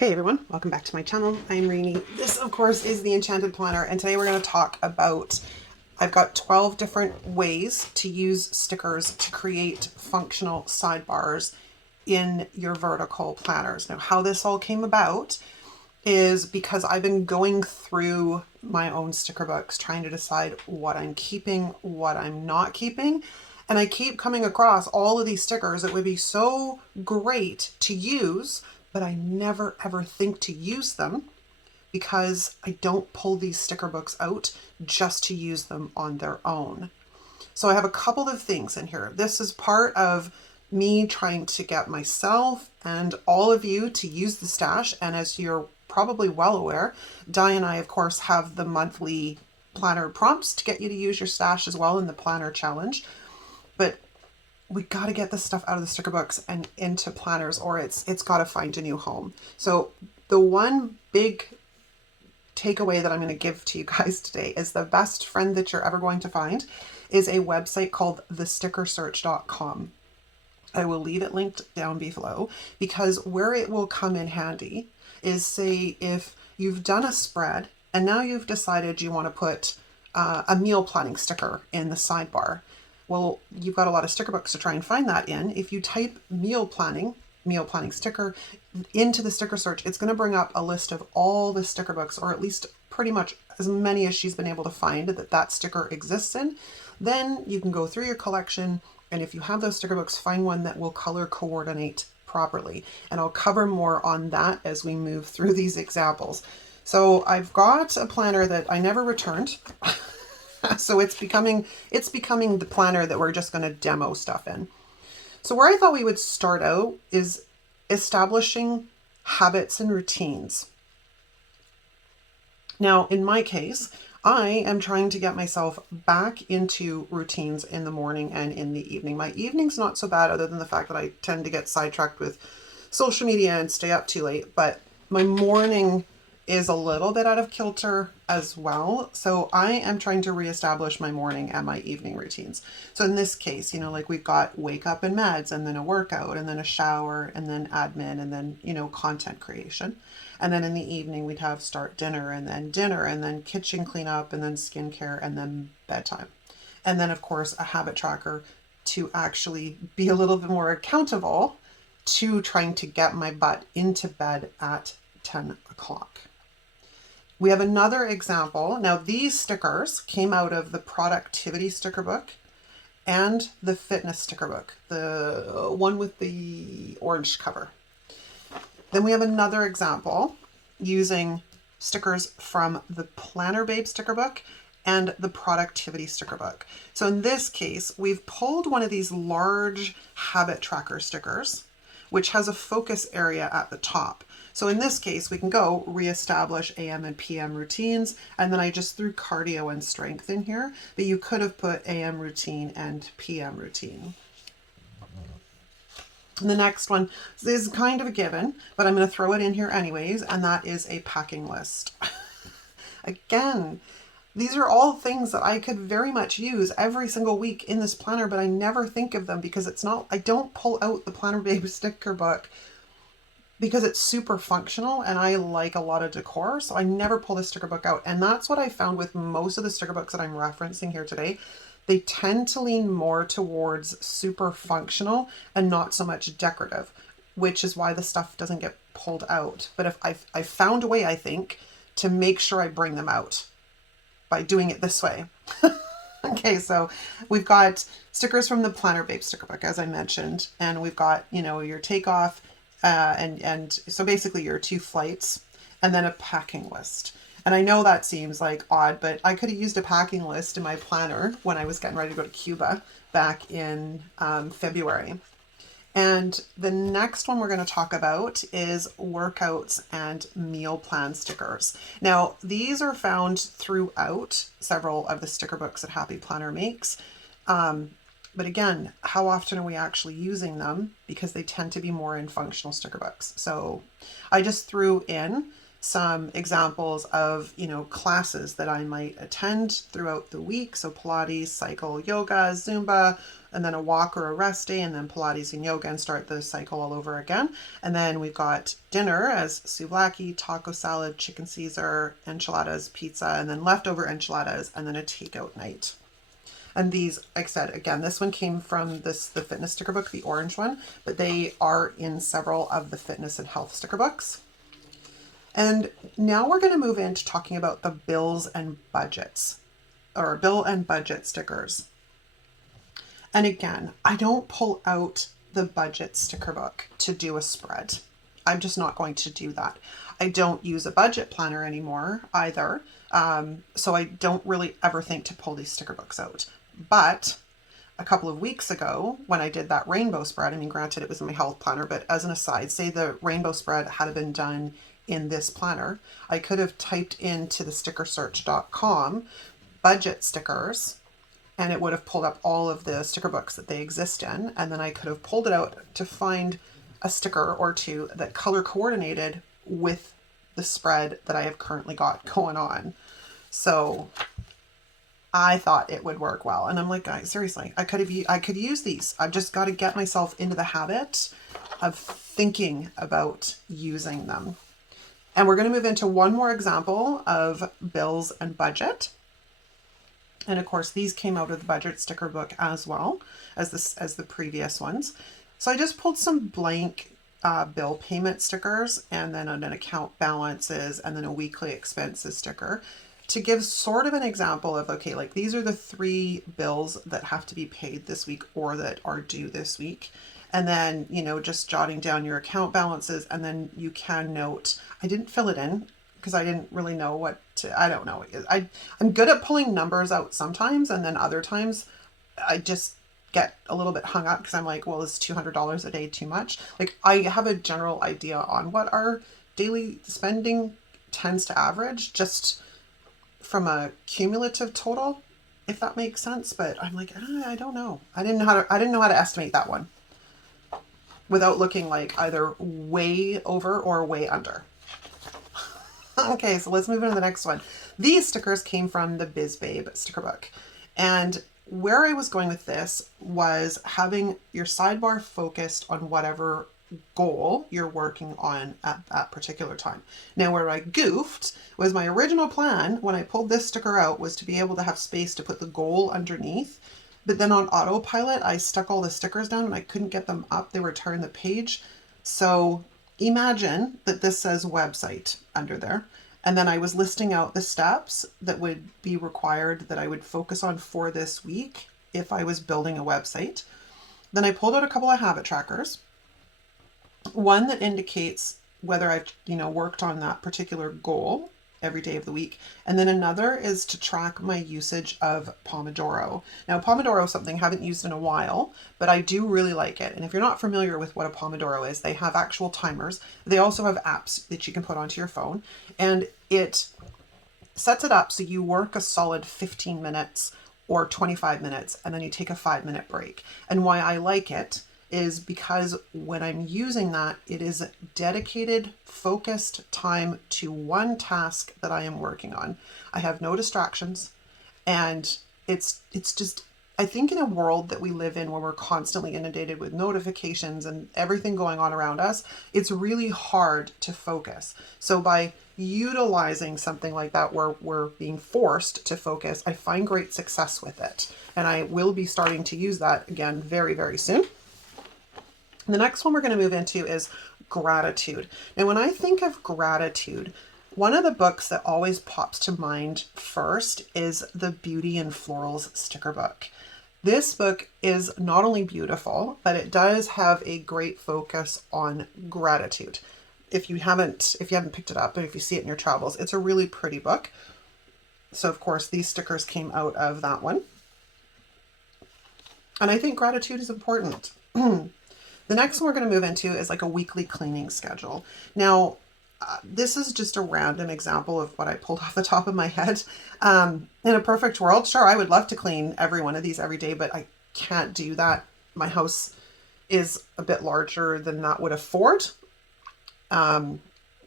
Hey everyone, welcome back to my channel. I'm Rini. This of course is the Enchanted planner, and today we're going to talk about, I've got 12 different ways to use stickers to create functional sidebars in your vertical planners. Now how this all came about is because I've been going through my own sticker books trying to decide what I'm keeping, what I'm not keeping. And I keep coming across all of these stickers that would be so great to use, but I never ever think to use them because I don't pull these sticker books out just to use them on their own. So I have a couple of things in here. This is part of me trying to get myself and all of you to use the stash. And as you're probably well aware, Di and I, of course, have the monthly planner prompts to get you to use your stash as well in the planner challenge. But we got to get this stuff out of the sticker books and into planners, or it's got to find a new home. So the one big takeaway that I'm going to give to you guys today is the best friend that you're ever going to find is a website called thestickersearch.com. I will leave it linked down below, because where it will come in handy is, say if you've done a spread and now you've decided you want to put a meal planning sticker in the sidebar. Well, you've got a lot of sticker books to try and find that in. If you type meal planning sticker into the sticker search, it's going to bring up a list of all the sticker books, or at least pretty much as many as she's been able to find that sticker exists in. Then you can go through your collection, and if you have those sticker books, find one that will color coordinate properly. And I'll cover more on that as we move through these examples. So I've got a planner that I never returned. So it's becoming the planner that we're just going to demo stuff in. So where I thought we would start out is establishing habits and routines. Now, in my case, I am trying to get myself back into routines in the morning and in the evening. My evening's not so bad, other than the fact that I tend to get sidetracked with social media and stay up too late, but my morning is a little bit out of kilter as well. So I am trying to reestablish my morning and my evening routines. So in this case, like we've got wake up and meds, and then a workout, and then a shower, and then admin, and then, content creation. And then in the evening, we'd have start dinner, and then kitchen cleanup, and then skincare, and then bedtime. And then of course, a habit tracker to actually be a little bit more accountable to trying to get my butt into bed at 10 o'clock. We have another example. Now these stickers came out of the productivity sticker book and the fitness sticker book, the one with the orange cover. Then we have another example using stickers from the Planner Babe sticker book and the productivity sticker book. So in this case, we've pulled one of these large habit tracker stickers, which has a focus area at the top. So in this case, we can go reestablish AM and PM routines, and then I just threw cardio and strength in here, but you could have put AM routine and PM routine. And the next one is kind of a given, but I'm going to throw it in here anyways, and that is a packing list. Again, these are all things that I could very much use every single week in this planner, but I never think of them because I don't pull out the Planner Babe sticker book because it's super functional and I like a lot of decor. So I never pull the sticker book out. And that's what I found with most of the sticker books that I'm referencing here today. They tend to lean more towards super functional and not so much decorative, which is why the stuff doesn't get pulled out. But if I've found a way, I think, to make sure I bring them out by doing it this way. Okay, so we've got stickers from the Planner Babe sticker book, as I mentioned, and we've got, your takeoff, and so basically your 2 flights, and then a packing list. And I know that seems like odd, but I could have used a packing list in my planner when I was getting ready to go to Cuba back in February. And the next one we're going to talk about is workouts and meal plan stickers. Now, these are found throughout several of the sticker books that Happy Planner makes. But again, how often are we actually using them? Because they tend to be more in functional sticker books. So I just threw in some examples of, you know, classes that I might attend throughout the week. So Pilates, cycle, yoga, Zumba, and then a walk or a rest day, and then Pilates and yoga, and start the cycle all over again. And then we've got dinner as souvlaki, taco salad, chicken Caesar, enchiladas, pizza, and then leftover enchiladas, and then a takeout night. And these, like I said, again, this one came from the fitness sticker book, the orange one, but they are in several of the fitness and health sticker books. And now we're going to move into talking about the bills and budgets, or bill and budget stickers. And again, I don't pull out the budget sticker book to do a spread. I'm just not going to do that. I don't use a budget planner anymore either. So I don't really ever think to pull these sticker books out. But a couple of weeks ago, when I did that rainbow spread, I mean, granted, it was in my health planner, but as an aside, say the rainbow spread had been done in this planner, I could have typed into the stickersearch.com budget stickers, and it would have pulled up all of the sticker books that they exist in. And then I could have pulled it out to find a sticker or two that color coordinated with the spread that I have currently got going on. So I thought it would work well. And I'm like, guys, seriously, I could use these. I've just got to get myself into the habit of thinking about using them. And we're going to move into one more example of bills and budget. And of course, these came out of the budget sticker book as well as the previous ones. So I just pulled some blank bill payment stickers, and then an account balances, and then a weekly expenses sticker, to give sort of an example of, okay, like these are the 3 bills that have to be paid this week or that are due this week. And then, you know, just jotting down your account balances, and then you can note, I didn't fill it in because I didn't really know what to, I don't know. I'm good at pulling numbers out sometimes, and then other times I just get a little bit hung up because I'm like, well, is $200 a day too much? Like, I have a general idea on what our daily spending tends to average, just from a cumulative total, if that makes sense. But I'm like, I don't know. I didn't know how to estimate that one without looking like either way over or way under. Okay, so let's move into the next one. These stickers came from the Biz Babe sticker book. And where I was going with this was having your sidebar focused on whatever goal you're working on at that particular time. Now, where I goofed was my original plan when I pulled this sticker out was to be able to have space to put the goal underneath. But then on autopilot, I stuck all the stickers down and I couldn't get them up. They were tearing the page. So imagine that this says website under there. And then I was listing out the steps that would be required that I would focus on for this week if I was building a website. Then I pulled out a couple of habit trackers. One that indicates whether I've, worked on that particular goal every day of the week. And then another is to track my usage of Pomodoro. Now, Pomodoro is something I haven't used in a while, but I do really like it. And if you're not familiar with what a Pomodoro is, they have actual timers. They also have apps that you can put onto your phone, and it sets it up so you work a solid 15 minutes or 25 minutes, and then you take a 5-minute break. And why I like it is because when I'm using that, it is dedicated, focused time to one task that I am working on. I have no distractions, and it's just, I think in a world that we live in where we're constantly inundated with notifications and everything going on around us, it's really hard to focus. So by utilizing something like that where we're being forced to focus, I find great success with it. And I will be starting to use that again very, very soon. The next one we're going to move into is gratitude. Now, when I think of gratitude, one of the books that always pops to mind first is the Beauty and Florals sticker book. This book is not only beautiful, but it does have a great focus on gratitude. If you haven't picked it up, and if you see it in your travels, it's a really pretty book. So of course, these stickers came out of that one. And I think gratitude is important. The next one we're going to move into is like a weekly cleaning schedule. Now, this is just a random example of what I pulled off the top of my head. In a perfect world, sure, I would love to clean every one of these every day, but I can't do that. My house is a bit larger than that would afford.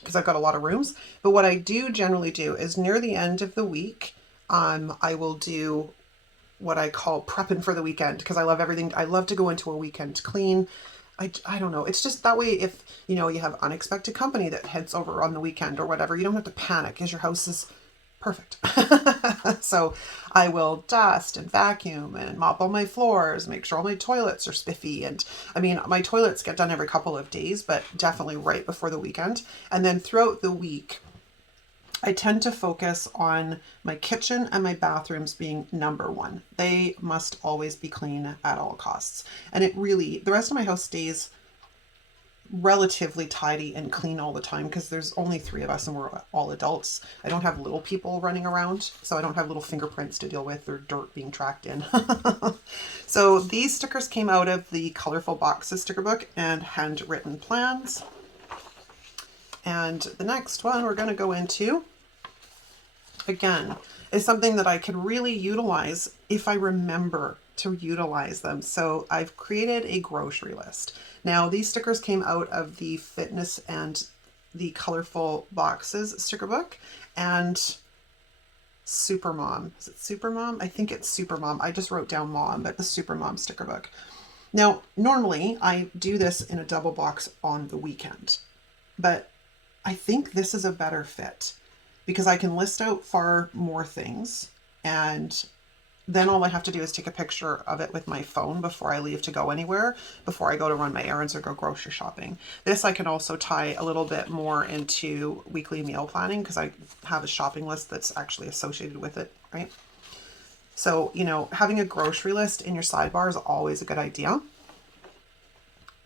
because I've got a lot of rooms. But what I do generally do is near the end of the week, I will do what I call prepping for the weekend, because I love everything. I love to go into a weekend clean. I don't know. It's just that way, if you know you have unexpected company that heads over on the weekend or whatever, you don't have to panic because your house is perfect. So I will dust and vacuum and mop all my floors, make sure all my toilets are spiffy. And I mean, my toilets get done every couple of days, but definitely right before the weekend. And then throughout the week, I tend to focus on my kitchen and my bathrooms being number one. They must always be clean at all costs. And it really, the rest of my house stays relatively tidy and clean all the time because there's only 3 of us and we're all adults. I don't have little people running around, so I don't have little fingerprints to deal with or dirt being tracked in. So these stickers came out of the Colorful Boxes sticker book and Handwritten Plans. And the next one we're going to go into, again, is something that I could really utilize if I remember to utilize them. So I've created a grocery list. Now these stickers came out of the Fitness and the Colorful Boxes sticker book and Supermom. Is it Supermom? I think it's Supermom. I just wrote down Mom, but the Supermom sticker book. Now, normally I do this in a double box on the weekend, but I think this is a better fit because I can list out far more things, and then all I have to do is take a picture of it with my phone before I leave to go anywhere, before I go to run my errands or go grocery shopping. This I can also tie a little bit more into weekly meal planning because I have a shopping list that's actually associated with it, right? So, you know, having a grocery list in your sidebar is always a good idea.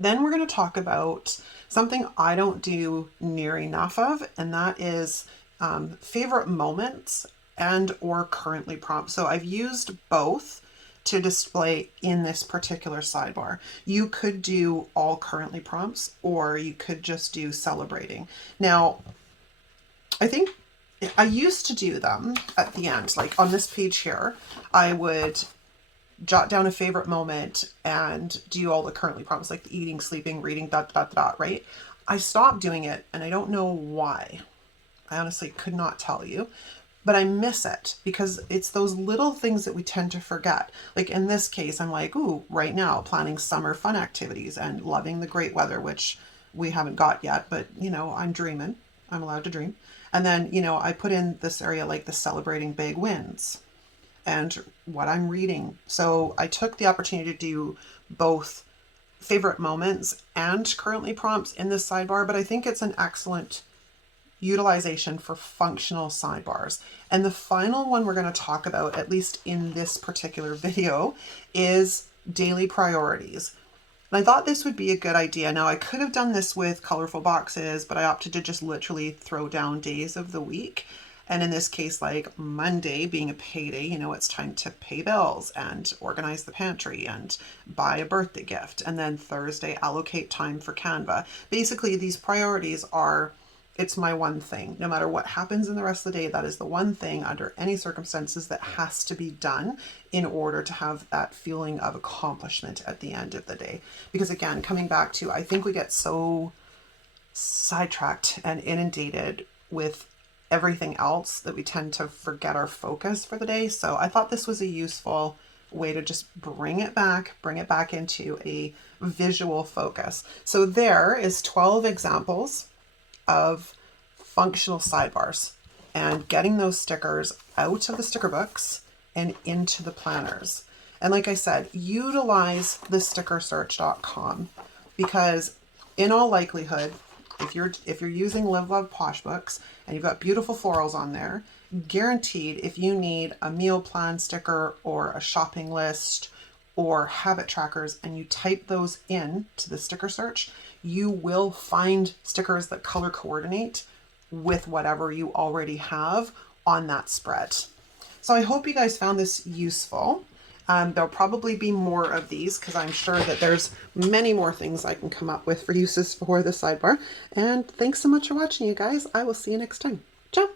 Then we're going to talk about something I don't do near enough of, and that is favorite moments and or currently prompts. So I've used both to display in this particular sidebar. You could do all currently prompts, or you could just do celebrating. Now, I think I used to do them at the end, like on this page here, I would jot down a favorite moment and do all the currently prompts, like the eating, sleeping, reading, right? I stopped doing it and I don't know why. I honestly could not tell you, but I miss it because it's those little things that we tend to forget. Like in this case, I'm like, ooh, right now planning summer fun activities and loving the great weather, which we haven't got yet, but you know, I'm dreaming. I'm allowed to dream. And then, you know, I put in this area like the celebrating big wins and what I'm reading. So I took the opportunity to do both favorite moments and currently prompts in this sidebar, but I think it's an excellent utilization for functional sidebars. And the final one we're going to talk about, at least in this particular video, is daily priorities. And I thought this would be a good idea. Now I could have done this with colorful boxes, but I opted to just literally throw down days of the week. And in this case, like Monday being a payday, you know, it's time to pay bills and organize the pantry and buy a birthday gift. And then Thursday, allocate time for Canva. Basically, these priorities are, it's my one thing. No matter what happens in the rest of the day, that is the one thing under any circumstances that has to be done in order to have that feeling of accomplishment at the end of the day. Because again, coming back to, I think we get so sidetracked and inundated with everything else that we tend to forget our focus for the day. So I thought this was a useful way to just bring it back into a visual focus. So there is 12 examples of functional sidebars and getting those stickers out of the sticker books and into the planners. And like I said, utilize the stickersearch.com because in all likelihood, if you're using Live Love Posh books and you've got beautiful florals on there, guaranteed if you need a meal plan sticker or a shopping list or habit trackers and you type those in to the sticker search, you will find stickers that color coordinate with whatever you already have on that spread. So I hope you guys found this useful. There'll probably be more of these because I'm sure that there's many more things I can come up with for uses for the sidebar. And thanks so much for watching, you guys. I will see you next time. Ciao.